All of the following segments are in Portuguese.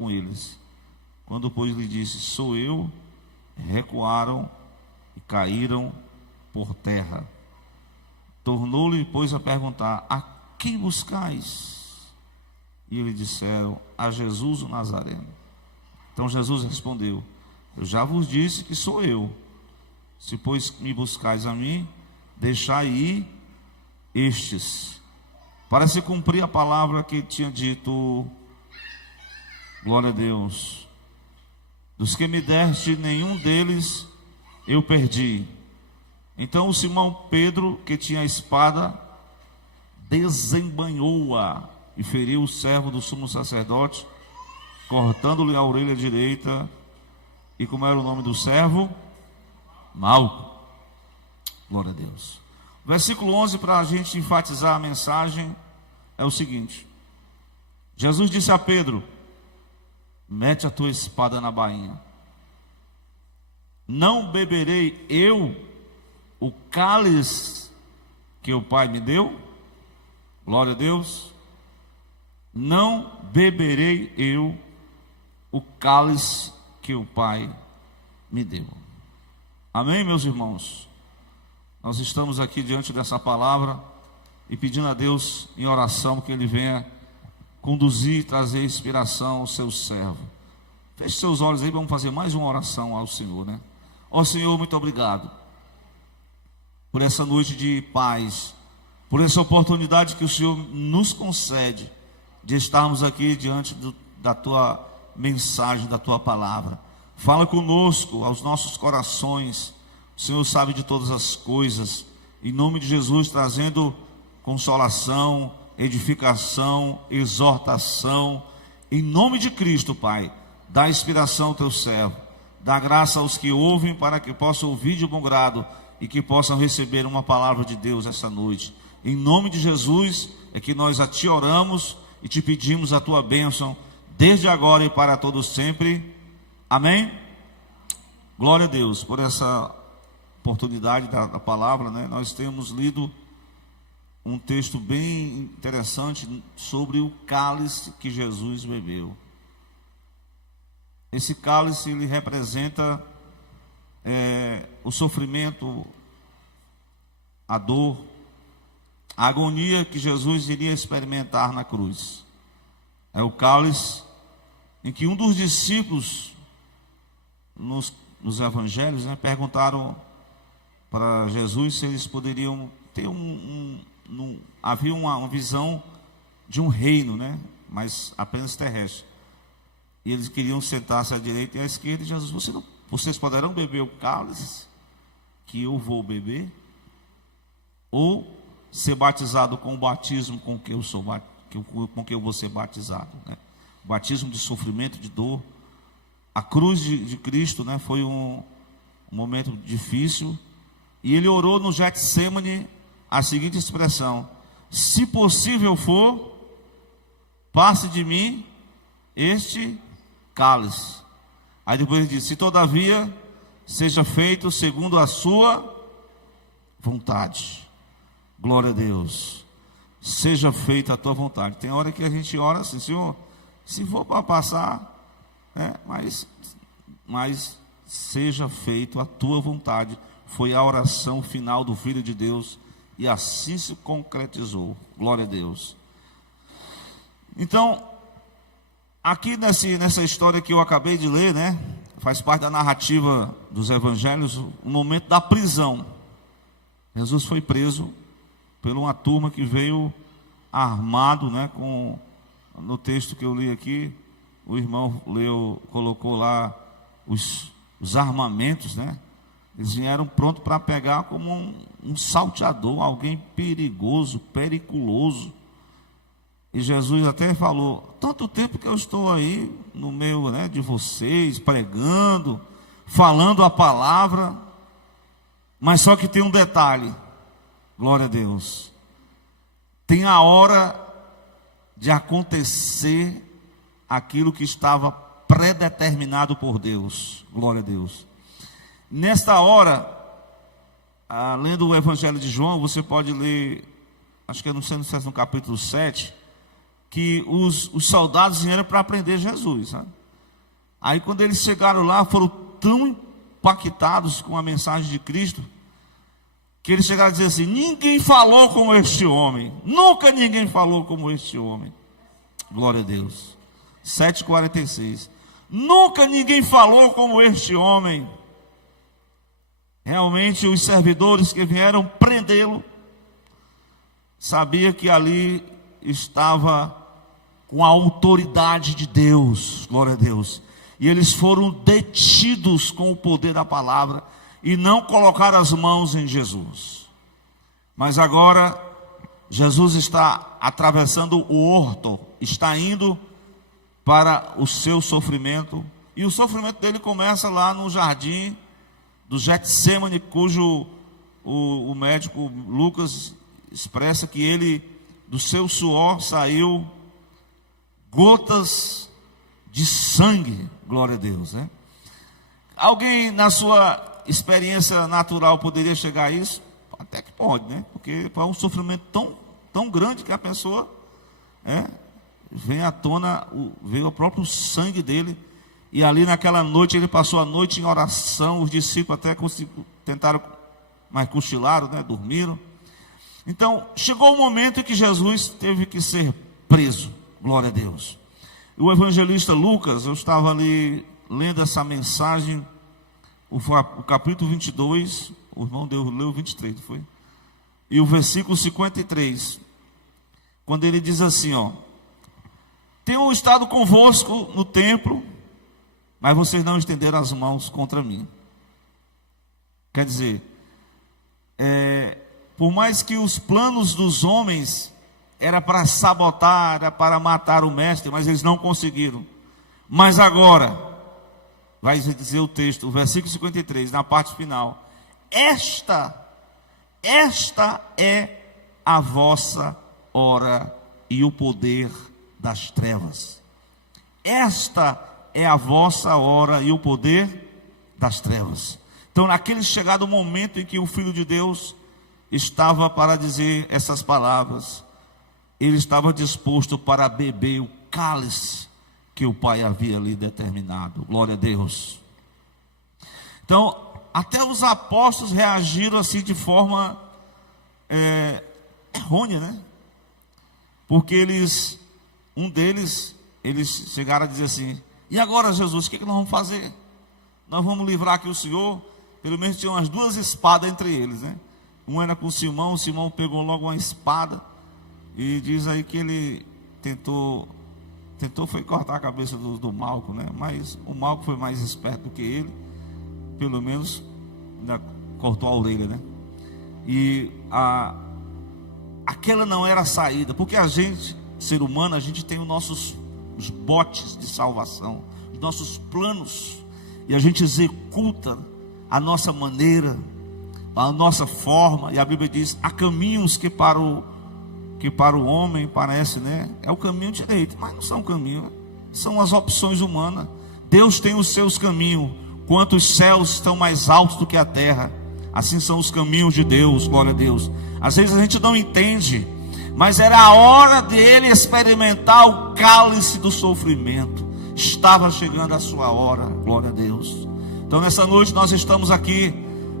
com eles. Quando, pois, lhe disse: sou eu, recuaram e caíram por terra. Tornou-lhe, pois, a perguntar: a quem buscais? E eles disseram: a Jesus o Nazareno. Então Jesus respondeu: eu já vos disse que sou eu. Se, pois, me buscais a mim, deixai ir estes, para se cumprir a palavra que tinha dito. Glória a Deus. Dos que me deste, nenhum deles eu perdi. Então o Simão Pedro, que tinha a espada, desembainhou-a e feriu o servo do sumo sacerdote, cortando-lhe a orelha direita. E como era o nome do servo? Malco. Glória a Deus. Versículo 11, para a gente enfatizar a mensagem, é o seguinte: Jesus disse a Pedro: mete a tua espada na bainha. Não beberei eu o cálice que o Pai me deu? Glória a Deus. Não beberei eu o cálice que o Pai me deu. Amém, meus irmãos? Nós estamos aqui diante dessa palavra e pedindo a Deus em oração que Ele venha conduzir e trazer inspiração ao seu servo. Feche seus olhos aí, vamos fazer mais uma oração ao Senhor, né? Ó Senhor, muito obrigado por essa noite de paz, por essa oportunidade que o Senhor nos concede de estarmos aqui diante da tua mensagem, da tua palavra. Fala conosco, aos nossos corações. O Senhor sabe de todas as coisas. Em nome de Jesus, trazendo consolação, edificação, exortação. Em nome de Cristo, Pai, dá inspiração ao teu servo. Dá graça aos que ouvem, para que possam ouvir de bom grado e que possam receber uma palavra de Deus essa noite. Em nome de Jesus é que nós a Ti oramos e Te pedimos a Tua bênção, desde agora e para todos sempre. Amém? Glória a Deus por essa oportunidade da palavra, né? Nós temos lido um texto bem interessante sobre o cálice que Jesus bebeu. Esse cálice, ele representa o sofrimento, a dor, a agonia que Jesus iria experimentar na cruz. É o cálice em que um dos discípulos nos evangelhos, né, perguntaram para Jesus se eles poderiam ter havia uma visão de um reino, né, mas apenas terrestre. E eles queriam sentar-se à direita e à esquerda. E Jesus: vocês poderão beber o cálice que eu vou beber? Ou ser batizado com o batismo com que eu vou ser batizado, né? O batismo de sofrimento, de dor. A cruz de Cristo, né, foi um momento difícil. E ele orou no Getsêmani a seguinte expressão: se possível for, passe de mim este cálice. Aí depois ele disse: se todavia seja feito segundo a sua vontade. Glória a Deus. Seja feita a tua vontade. Tem hora que a gente ora assim: Senhor, se for para passar, mas seja feito a tua vontade. Foi a oração final do Filho de Deus e assim se concretizou. Glória a Deus. Então, aqui nessa história que eu acabei de ler, né, faz parte da narrativa dos evangelhos, o momento da prisão. Jesus foi preso por uma turma que veio armado, né, no texto que eu li aqui, o irmão colocou lá os armamentos, né? Eles vieram pronto para pegar como um salteador, alguém perigoso, periculoso. E Jesus até falou: tanto tempo que eu estou aí no meio, né, de vocês, pregando, falando a palavra, mas só que tem um detalhe. Glória a Deus. Tem a hora de acontecer aquilo que estava predeterminado por Deus. Glória a Deus. Nesta hora, lendo o Evangelho de João, você pode ler, acho que é no capítulo 7, que os soldados vieram para prender Jesus, sabe? Aí quando eles chegaram lá, foram tão impactados com a mensagem de Cristo, que eles chegaram a dizer assim: ninguém falou como este homem, nunca ninguém falou como este homem. Glória a Deus. 7,46. Nunca ninguém falou como este homem. Realmente os servidores que vieram prendê-lo sabia que ali estava com a autoridade de Deus. Glória a Deus. E eles foram detidos com o poder da palavra e não colocaram as mãos em Jesus. Mas agora Jesus está atravessando o horto, está indo para o seu sofrimento, e o sofrimento dele começa lá no jardim do Getsêmani, cujo o médico Lucas expressa que ele, do seu suor saiu gotas de sangue. Glória a Deus, né? Alguém na sua experiência natural poderia chegar a isso? Até que pode, né? Porque foi um sofrimento tão grande que a pessoa vem à tona, veio o próprio sangue dele. E ali naquela noite, ele passou a noite em oração. Os discípulos até tentaram, mas cochilaram, né? Dormiram. Então, chegou o momento em que Jesus teve que ser preso. Glória a Deus. O evangelista Lucas, eu estava ali lendo essa mensagem, o capítulo 22, o irmão leu o 23, não foi? E o versículo 53, quando ele diz assim, ó: tenho estado convosco no templo, mas vocês não estenderam as mãos contra mim. Quer dizer, por mais que os planos dos homens era para sabotar, era para matar o mestre, mas eles não conseguiram. Mas agora, vai dizer o texto, o versículo 53, na parte final: esta é a vossa hora e o poder das trevas. Esta é a vossa hora e o poder das trevas. Então, naquele chegado momento em que o Filho de Deus estava para dizer essas palavras, ele estava disposto para beber o cálice que o Pai havia ali determinado. Glória a Deus. Então, até os apóstolos reagiram assim de forma errônea, né? Porque um deles chegaram a dizer assim: e agora, Jesus, o que nós vamos fazer? Nós vamos livrar aqui o Senhor? Pelo menos tinham umas 2 espadas entre eles, né? Um era com o Simão pegou logo uma espada, e diz aí que ele tentou foi cortar a cabeça do Malco, né? Mas o Malco foi mais esperto do que ele, pelo menos ainda cortou a orelha, né? E aquela não era a saída, porque a gente, ser humano, a gente tem os botes de salvação, os nossos planos, e a gente executa a nossa maneira, a nossa forma. E a Bíblia diz: há caminhos que para o homem parece, né? É o caminho direito, mas não são caminhos, são as opções humanas. Deus tem os seus caminhos. Quanto os céus estão mais altos do que a terra, assim são os caminhos de Deus. Glória a Deus. Às vezes a gente não entende, mas era a hora dele experimentar o cálice do sofrimento. Estava chegando a sua hora. Glória a Deus. Então nessa noite nós estamos aqui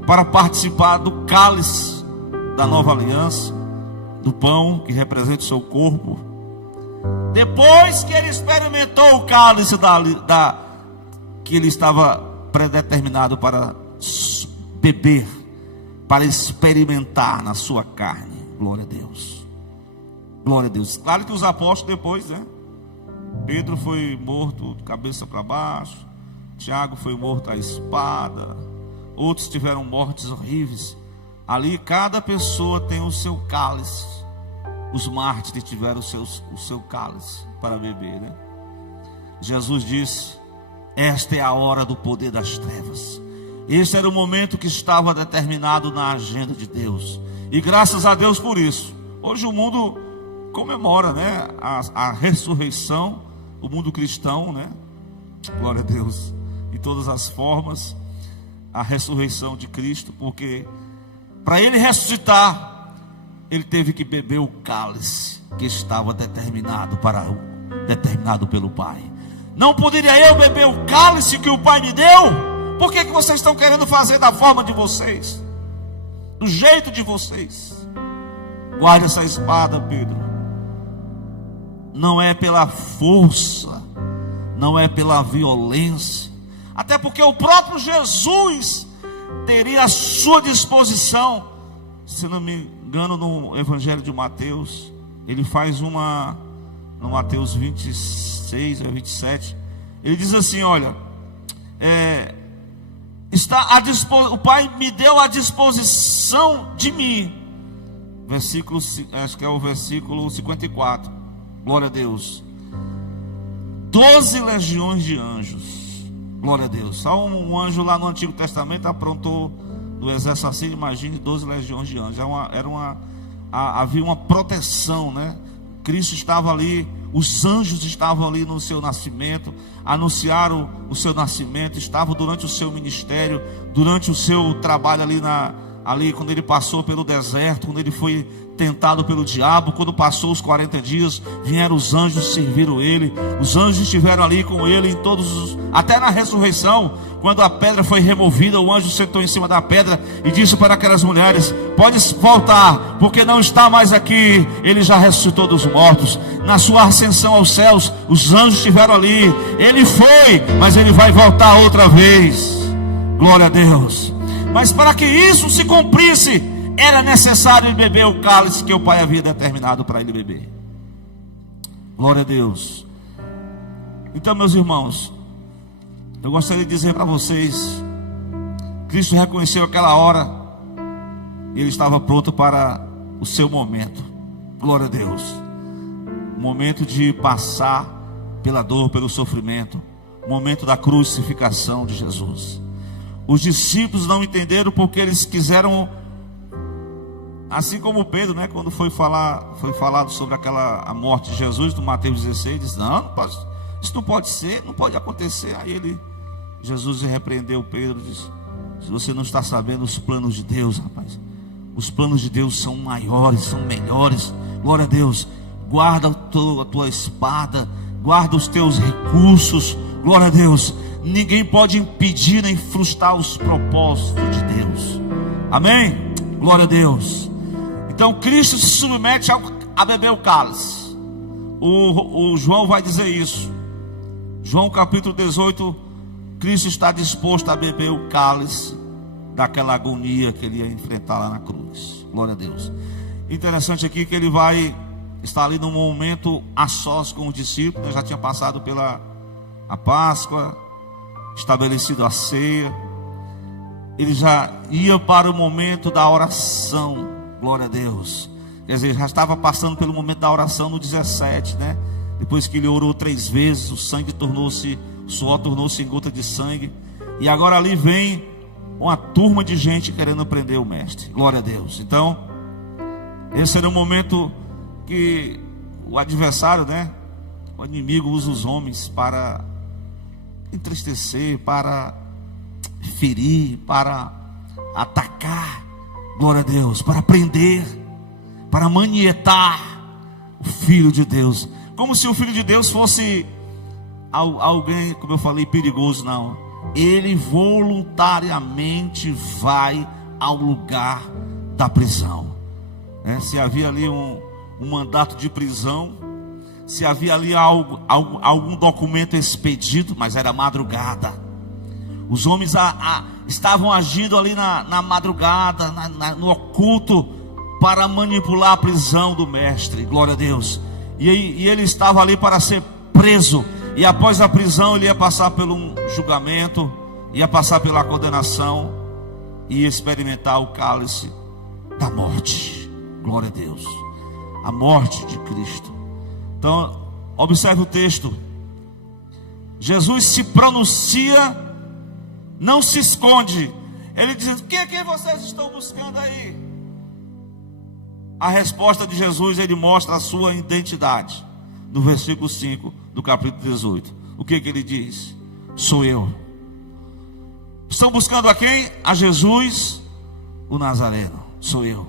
para participar do cálice da nova aliança, do pão que representa o seu corpo. Depois que ele experimentou o cálice que ele estava predeterminado para beber, para experimentar na sua carne. Glória a Deus. Glória a Deus. Claro que os apóstolos depois, né? Pedro foi morto de cabeça para baixo, Tiago foi morto à espada, outros tiveram mortes horríveis. Ali cada pessoa tem o seu cálice. Os mártires tiveram o seu cálice para beber, né? Jesus disse: esta é a hora do poder das trevas. Este era o momento que estava determinado na agenda de Deus. E graças a Deus por isso. Hoje o mundo comemora, né, a ressurreição, o mundo cristão, né? Glória a Deus. De todas as formas, a ressurreição de Cristo, porque para ele ressuscitar, ele teve que beber o cálice. que estava determinado pelo Pai. Não poderia eu beber o cálice que o Pai me deu? Por que vocês estão querendo fazer da forma de vocês, do jeito de vocês? Guarde essa espada, Pedro. Não é pela força, não é pela violência, até porque o próprio Jesus teria à sua disposição, se não me engano, no Evangelho de Mateus, ele faz uma, no Mateus 26 ou 27, ele diz assim: olha, o Pai me deu à disposição de mim, versículo, acho que é o versículo 54, glória a Deus, 12 legiões de anjos, glória a Deus. Só um anjo lá no Antigo Testamento aprontou do exército assim, imagine 12 legiões de anjos. Havia uma proteção, né? Cristo estava ali, os anjos estavam ali no seu nascimento, anunciaram o seu nascimento, estavam durante o seu ministério, durante o seu trabalho ali quando ele passou pelo deserto, quando ele foi tentado pelo diabo, quando passou os 40 dias, vieram os anjos, serviram ele. Os anjos estiveram ali com ele até na ressurreição, quando a pedra foi removida, o anjo sentou em cima da pedra e disse para aquelas mulheres: pode voltar, porque não está mais aqui, ele já ressuscitou dos mortos. Na sua ascensão aos céus, os anjos estiveram ali. Ele foi, mas ele vai voltar outra vez, glória a Deus. Mas para que isso se cumprisse, era necessário ele beber o cálice que o Pai havia determinado para ele beber. Glória a Deus. Então, meus irmãos, eu gostaria de dizer para vocês, Cristo reconheceu aquela hora, e ele estava pronto para o seu momento. Glória a Deus. O momento de passar pela dor, pelo sofrimento, o momento da crucificação de Jesus. Os discípulos não entenderam, porque eles quiseram, assim como Pedro, né, quando foi falado sobre a morte de Jesus, no Mateus 16, disse: isso não pode ser, não pode acontecer. Aí Jesus repreendeu Pedro e disse: se você não está sabendo os planos de Deus, rapaz, os planos de Deus são maiores, são melhores. Glória a Deus. Guarda a tua espada, guarda os teus recursos. Glória a Deus. Ninguém pode impedir nem frustrar os propósitos de Deus. Amém? Glória a Deus. Então Cristo se submete a beber o cálice. O João vai dizer isso. João capítulo 18, Cristo está disposto a beber o cálice daquela agonia que ele ia enfrentar lá na cruz. Glória a Deus. Interessante aqui que ele vai estar ali num momento a sós com os discípulos. Ele já tinha passado pela a Páscoa, estabelecido a ceia. Ele já ia para o momento da oração. Glória a Deus. Quer dizer, já estava passando pelo momento da oração no 17, né? Depois que ele orou 3 vezes, o suor tornou-se em gota de sangue. E agora ali vem uma turma de gente querendo prender o mestre. Glória a Deus. Então, esse era o momento que o adversário, né, o inimigo, usa os homens para entristecer, para ferir, para atacar. Glória a Deus. Para prender, para manietar o Filho de Deus. Como se o Filho de Deus fosse alguém, como eu falei, perigoso. Não. Ele voluntariamente vai ao lugar da prisão. Se havia ali um mandato de prisão, se havia ali algum documento expedido, mas era madrugada. Os homens estavam agindo ali na madrugada, no oculto, para manipular a prisão do mestre. Glória a Deus. E ele estava ali para ser preso. E após a prisão ele ia passar por um julgamento, ia passar pela condenação e experimentar o cálice da morte. Glória a Deus. A morte de Cristo. Então, observe o texto. Jesus se pronuncia, não se esconde. Ele diz: o que é que vocês estão buscando aí? A resposta de Jesus, ele mostra a sua identidade. No versículo 5 do capítulo 18. O que ele diz? Sou eu. Estão buscando a quem? A Jesus, o Nazareno. Sou eu.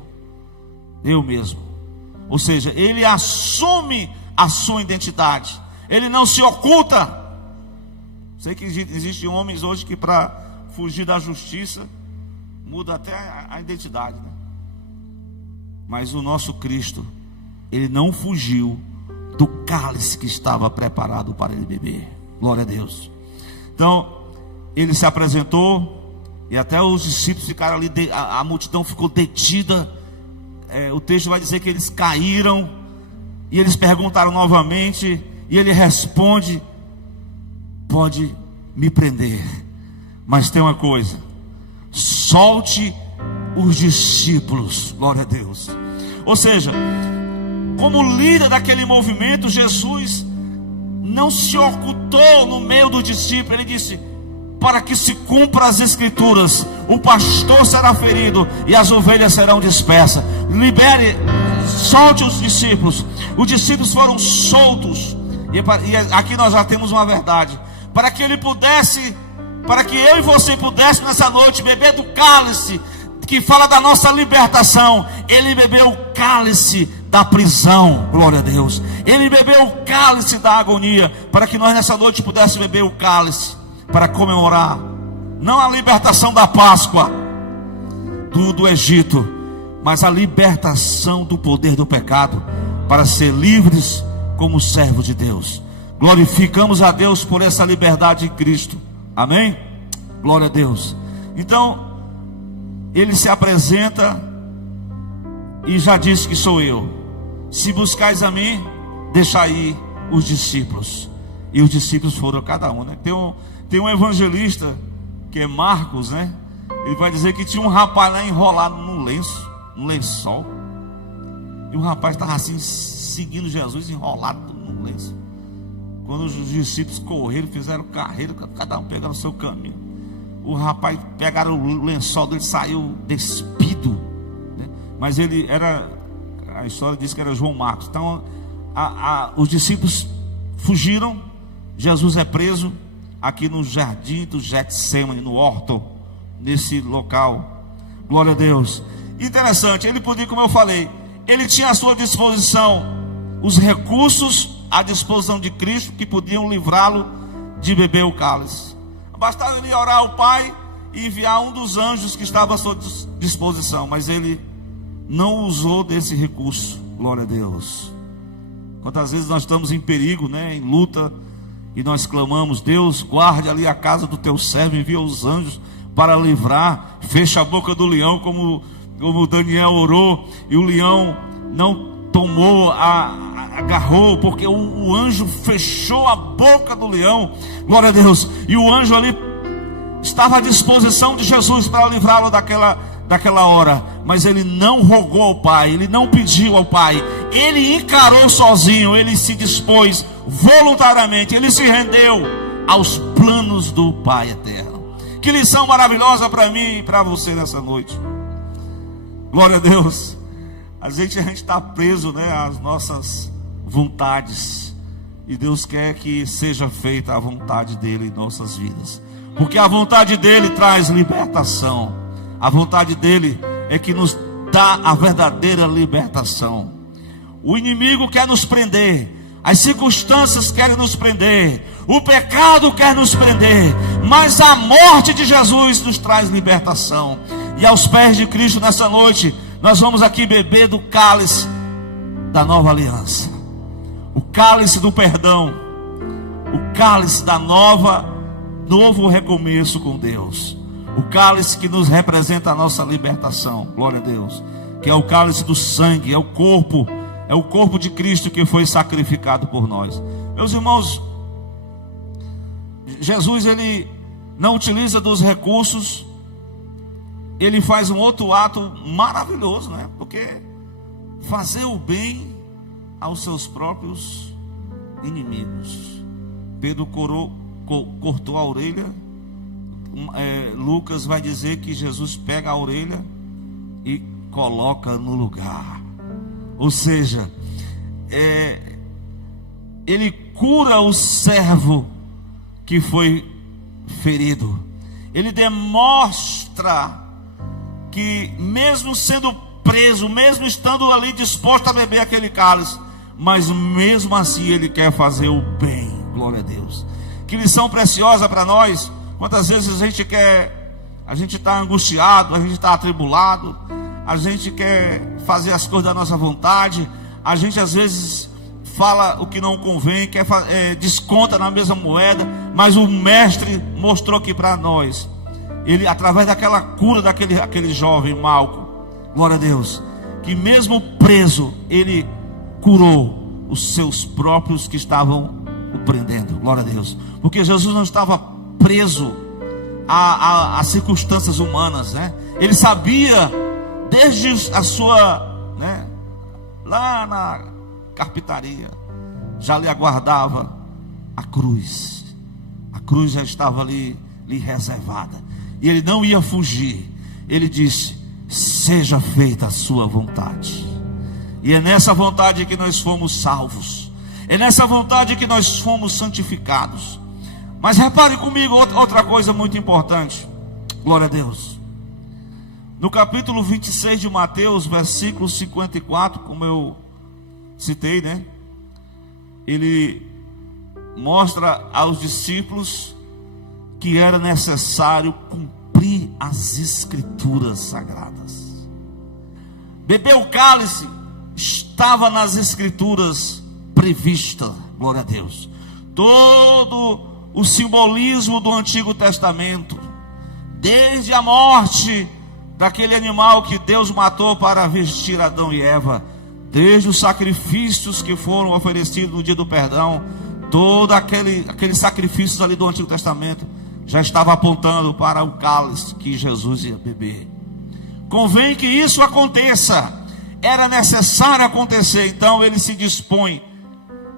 Eu mesmo. Ou seja, ele assume a sua identidade. Ele não se oculta. Sei que existem homens hoje que, para fugir da justiça, muda até a identidade, né? Mas o nosso Cristo, ele não fugiu do cálice que estava preparado para ele beber. Glória a Deus. Então, ele se apresentou, e até os discípulos ficaram ali, a multidão ficou detida. O texto vai dizer que eles caíram, e eles perguntaram novamente, e ele responde: pode me prender, mas tem uma coisa: solte os discípulos. Glória a Deus. Ou seja, como líder daquele movimento, Jesus não se ocultou no meio do discípulo. Ele disse: para que se cumpra as escrituras, o pastor será ferido e as ovelhas serão dispersas. Libere, solte os discípulos. Os discípulos foram soltos. E aqui nós já temos uma verdade: para que ele pudesse, para que eu e você pudéssemos nessa noite beber do cálice que fala da nossa libertação. Ele bebeu o cálice da prisão. Glória a Deus. Ele bebeu o cálice da agonia, para que nós nessa noite pudéssemos beber o cálice para comemorar, não a libertação da Páscoa do Egito, mas a libertação do poder do pecado, para ser livres como servos de Deus. Glorificamos a Deus por essa liberdade em Cristo. Amém? Glória a Deus. Então, ele se apresenta e já disse que sou eu. Se buscais a mim, deixai ir os discípulos. E os discípulos foram cada um, né? Tem um evangelista, que é Marcos, né? Ele vai dizer que tinha um rapaz lá enrolado num lençol. E o rapaz estava assim, seguindo Jesus, enrolado num lençol. Quando os discípulos correram, fizeram carreira, cada um pegando o seu caminho, o rapaz pegaram o lençol dele, saiu despido, né? Mas ele era, a história diz que era João Marcos. Então os discípulos fugiram. Jesus é preso aqui no jardim do Getsemane, no horto, nesse local. Glória a Deus. Interessante, ele podia, como eu falei, ele tinha à sua disposição os recursos à disposição de Cristo que podiam livrá-lo de beber o cálice. Bastava ele orar ao Pai e enviar um dos anjos que estava à sua disposição, mas ele não usou desse recurso. Glória a Deus. Quantas vezes nós estamos em perigo, né, em luta, e nós clamamos: Deus, guarde ali a casa do teu servo, envia os anjos para livrar, fecha a boca do leão, como Daniel orou, e o leão não tomou, agarrou, porque o anjo fechou a boca do leão. Glória a Deus. E o anjo ali estava à disposição de Jesus para livrá-lo daquela hora, mas ele não rogou ao Pai, ele não pediu ao Pai, ele encarou sozinho, ele se dispôs voluntariamente, ele se rendeu aos planos do Pai eterno. Que lição maravilhosa para mim e para você nessa noite. Glória a Deus. Às vezes a gente está preso, né, às nossas vontades, e Deus quer que seja feita a vontade dele em nossas vidas, porque a vontade dele traz libertação. A vontade dele é que nos dá a verdadeira libertação. O inimigo quer nos prender, as circunstâncias querem nos prender, o pecado quer nos prender, mas a morte de Jesus nos traz libertação. E aos pés de Cristo nessa noite, nós vamos aqui beber do cálice da nova aliança, o cálice do perdão, o cálice da novo recomeço com Deus, o cálice que nos representa a nossa libertação. Glória a Deus. Que é o cálice do sangue, é o corpo de Cristo que foi sacrificado por nós. Meus irmãos, Jesus, ele não utiliza dos recursos. Ele faz um outro ato maravilhoso, né? Porque fazer o bem aos seus próprios inimigos. Pedro cortou a orelha. Lucas vai dizer que Jesus pega a orelha e coloca no lugar. Ou seja, ele cura o servo que foi ferido. Ele demonstra que, mesmo sendo preso, mesmo estando ali disposto a beber aquele cálice, mas mesmo assim ele quer fazer o bem. Glória a Deus. Que lição preciosa para nós. Quantas vezes a gente está angustiado, a gente está atribulado, a gente quer fazer as coisas da nossa vontade, a gente às vezes fala o que não convém, desconta na mesma moeda, mas o mestre mostrou aqui para nós, ele, através daquela cura daquele jovem Malco, glória a Deus, que mesmo preso, ele curou os seus próprios que estavam o prendendo, glória a Deus, porque Jesus não estava preso a circunstâncias humanas, né? Ele sabia, desde a sua, né, lá na carpintaria, já lhe aguardava a cruz já estava ali reservada, e ele não ia fugir. Ele disse: seja feita a sua vontade. E é nessa vontade que nós fomos salvos, é nessa vontade que nós fomos santificados. Mas repare comigo outra coisa muito importante, glória a Deus. No capítulo 26 de Mateus, versículo 54, como eu citei, né? Ele mostra aos discípulos que era necessário cumprir as escrituras sagradas. Beber o cálice estava nas escrituras prevista, glória a Deus. Todo o simbolismo do Antigo Testamento, desde a morte daquele animal que Deus matou para vestir Adão e Eva, desde os sacrifícios que foram oferecidos no dia do perdão, todo aqueles sacrifícios ali do Antigo Testamento já estava apontando para o cálice que Jesus ia beber. Convém que isso aconteça, era necessário acontecer, então ele se dispõe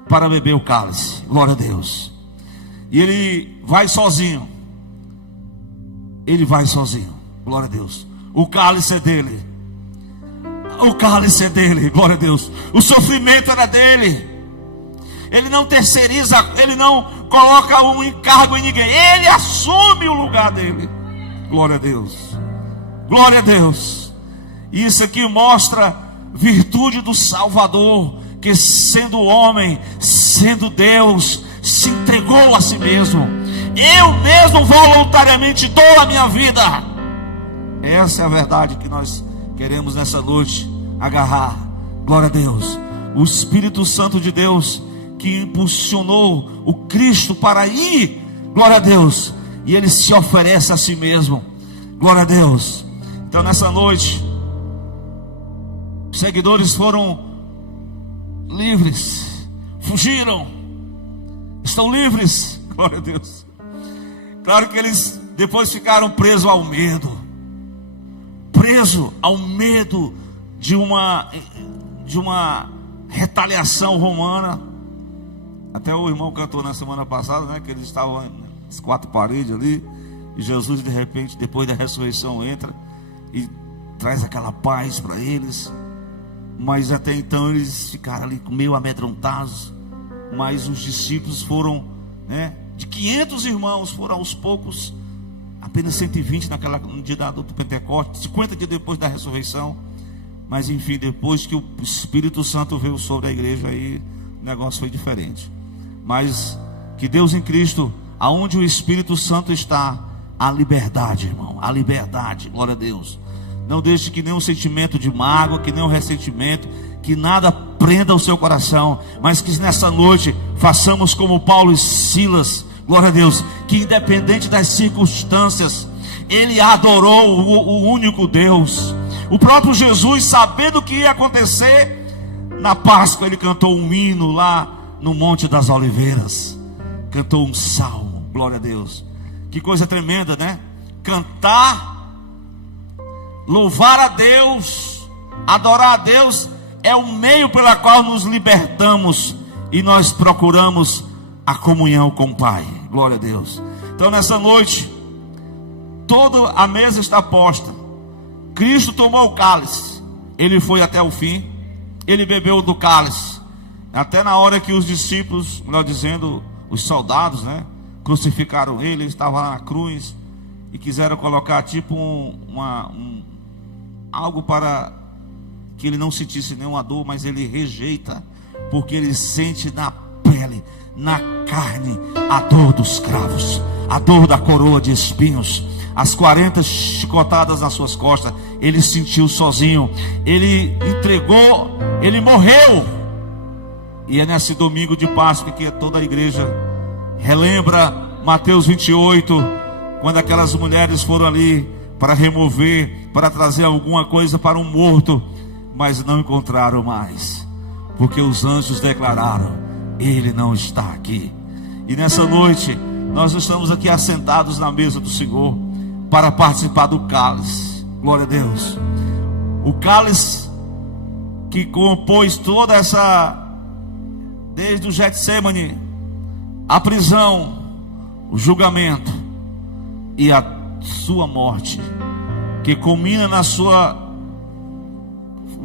para beber o cálice, glória a Deus. E ele vai sozinho, glória a Deus. O cálice é dele, glória a Deus. O sofrimento era dele. Ele não terceiriza, ele não coloca um encargo em ninguém, ele assume o lugar dele. Glória a Deus, glória a Deus. Isso aqui mostra virtude do Salvador, que sendo homem, sendo Deus, se entregou a si mesmo. Eu mesmo voluntariamente dou a minha vida. Essa é a verdade que nós queremos nessa noite agarrar. Glória a Deus. O Espírito Santo de Deus que impulsionou o Cristo para ir, glória a Deus, e ele se oferece a si mesmo, glória a Deus. Então nessa noite, os seguidores foram livres, fugiram, estão livres, glória a Deus. Claro que eles depois ficaram presos ao medo de uma retaliação romana. Até o irmão cantou na semana passada, né, que eles estavam nas quatro paredes ali, e Jesus de repente, depois da ressurreição, entra e traz aquela paz para eles. Mas até então eles ficaram ali meio amedrontados. Mas os discípulos foram, né, de 500 irmãos, foram aos poucos apenas 120 no dia do Pentecostes, 50 dias depois da ressurreição. Mas enfim, depois que o Espírito Santo veio sobre a igreja, aí o negócio foi diferente. Mas que Deus em Cristo, aonde o Espírito Santo está, há liberdade, irmão, há liberdade, glória a Deus. Não deixe que nenhum sentimento de mágoa, que nenhum ressentimento, que nada prenda o seu coração, mas que nessa noite façamos como Paulo e Silas, glória a Deus, que independente das circunstâncias, ele adorou o único Deus. O próprio Jesus, sabendo o que ia acontecer, na Páscoa ele cantou um hino lá no Monte das Oliveiras, cantou um salmo, glória a Deus. Que coisa tremenda, né? Cantar, louvar a Deus, adorar a Deus, é o meio pelo qual nos libertamos e nós procuramos a comunhão com o Pai, glória a Deus. Então nessa noite, toda a mesa está posta. Cristo tomou o cálice, ele foi até o fim, ele bebeu do cálice, até na hora que os discípulos, melhor dizendo, os soldados, né, crucificaram ele estava lá na cruz e quiseram colocar tipo algo para que ele não sentisse nenhuma dor, mas ele rejeita, porque ele sente na pele, na carne, a dor dos cravos, a dor da coroa de espinhos, as 40 chicotadas nas suas costas. Ele sentiu sozinho, ele entregou, ele morreu. E é nesse domingo de Páscoa que toda a igreja relembra Mateus 28, quando aquelas mulheres foram ali para remover, para trazer alguma coisa para um morto, mas não encontraram mais, porque os anjos declararam: ele não está aqui. E nessa noite nós estamos aqui assentados na mesa do Senhor para participar do cálice. Glória a Deus. O cálice que compôs toda essa, desde o Getsêmani, a prisão, o julgamento e a sua morte, que culmina no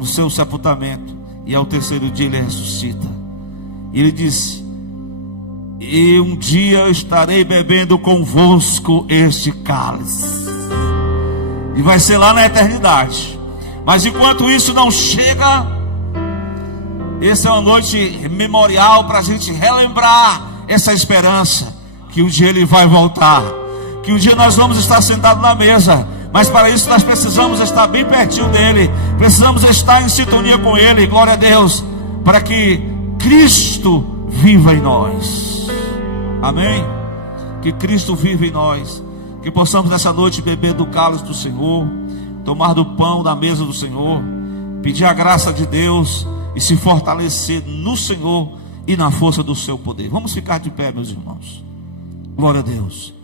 seu sepultamento, e ao terceiro dia ele ressuscita. E ele disse: e um dia eu estarei bebendo convosco este cálice, e vai ser lá na eternidade. Mas enquanto isso não chega, essa é uma noite memorial para a gente relembrar essa esperança, que um dia ele vai voltar, que um dia nós vamos estar sentados na mesa. Mas para isso nós precisamos estar bem pertinho dele, precisamos estar em sintonia com ele. Glória a Deus, para que Cristo viva em nós. Amém? Que Cristo viva em nós, que possamos nessa noite beber do cálice do Senhor, tomar do pão da mesa do Senhor, pedir a graça de Deus e se fortalecer no Senhor e na força do seu poder. Vamos ficar de pé, meus irmãos. Glória a Deus.